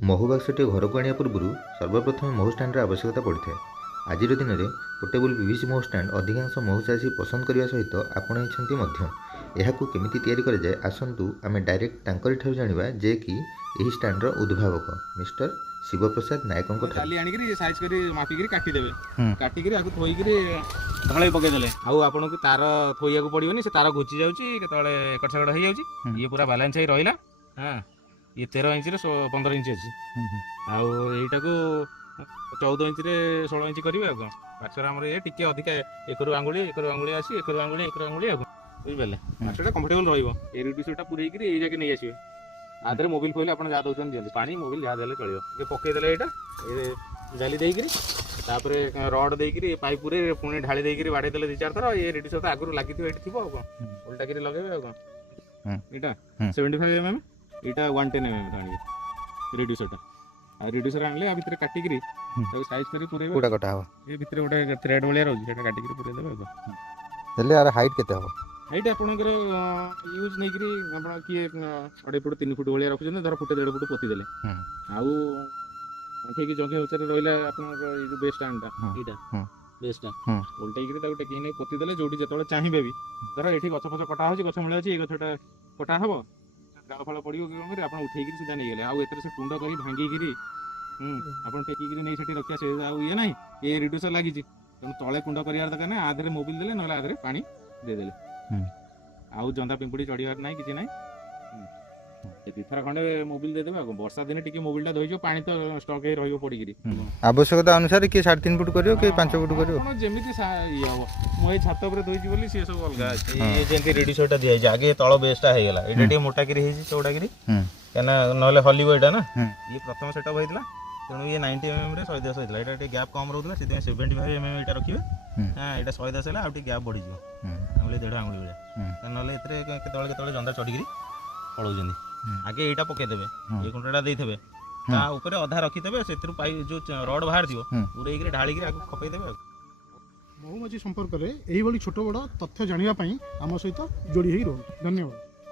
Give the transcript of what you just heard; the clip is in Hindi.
महू बाक्सटी घर को आने पूर्व सर्वप्रथम महू स्टाण्डर आवश्यकता पड़ता है। आज दिन में पोर्टेबल पीवीसी महू स्टाण्ड अधिकांश महू चाषी पसंद करने सहित आपणाई यह केमिति तैयारी कराए आसतु आम डायरेक्ट तांकरी ठाରୁ जानिबा जे कि यही स्टाण्डर उद्भावक मिस्टर शिवप्रसाद नायकों डाली आनिकी साइज कर मापिकी काटिदेवे काटिकी आपको थोइकी ढल पकईदे आपन को तार थोइया पड़ोनी से तार घुची जाऊँगी केतले एकट सेकट हो जाऊँगी ये पूरा बालांस हो रहा। हाँ ये 13 इंच 15 इंच अच्छी आईटा को 14 इंच 16 इंच करेंगे कौन बाक्सर आम ये टी अधिका एकरू आंगुली आसी एकरू आंगुली बुझे बाक्सटा कम्फर्टेबल रही रिड्यूसरटा पूरेक जाके नहीं आसवे आधे मोबिल खोले आप जहाँ दौरान दिखते पानी मोबिल जहाँ देले चलो पकईदे यहाँ जाली देकर तापर रड देकर पाइप पूरे पुणी ढाली देकर बाड़े देले 2-4 थर ये रिड्यूसर तो आगुरी लगी थी कौन उल्टा कर लगे कौन यहाँ 75 mm यहाँ 110 mm आने रिड्यूसरटा रिड्यूसर आने आ भितर काटिकी साइज कर पूरे कटा हो ये भितर गोटे थ्रेड भाया रोचे काटिक पूरे देवे यार हाइट केते हो हाइट आपंकर यूज नहीं किए 2.5 फुट 3 फुट भाया रखुच्च धर फुटे 1.5 फुट पोतीदे आउ ठीक जगह उचार रहा आप बेस स्टाण्डा यहाँ बेसटा उल्टे टेक नहीं पोतीदे जो जो चाहिए भी धर ये गछ फच कटा हो गछ मूल अच्छी ये गछटा कटा हम डाल फल पड़ो कि आप उठे सीधा नहीं गले आउ से टुंड कर भांगिकी आप टेकिक नहीं रखा से ये ना ये रिड्यूसर लगी तेणु तले कुंड कर दरकार ना आधे मोबिल देले ना आधे पानी देदेले आउ जंदा पिंपुड़ी चढ़ार ना कि ना तीथर खंडे मोबिल देदेवे वर्षा दिन टी मोबिलटा धोई पानी तो स्टक हो पड़ी आवश्यकता अनुसार किए 3.5 फुट कर 5 फुट कर जमी ये हम मुझे छात धोची बोली सी सब अलग अच्छे जमी रिड्यूसरटा दिखाई आगे तल बेसटा होगा ये मोटाकिरी चौड़ाकिरी क्या ना हलिव यहाँ ना ये प्रथम सेटअप होता तेणु ये 90 mm 110 होता है ये गैप कम रोला से 75 mm यहाँ रखिए हाँ यहाँ 110 है आउ गैप बढ़ी आंगुली 1.5 आंगुली भाया ना केतले जंदा चढ़ी पड़ों आगे यहाँ पकईदे ये कुंटा देते ऊपर अधा रखिदे से जो रड बाहर थी पूरे ढालिक आगे खपईदे महुमाछी संपर्क में यही छोट बड़ तथ्य जानापी आम सहित जोड़ी हो रहा। धन्यवाद।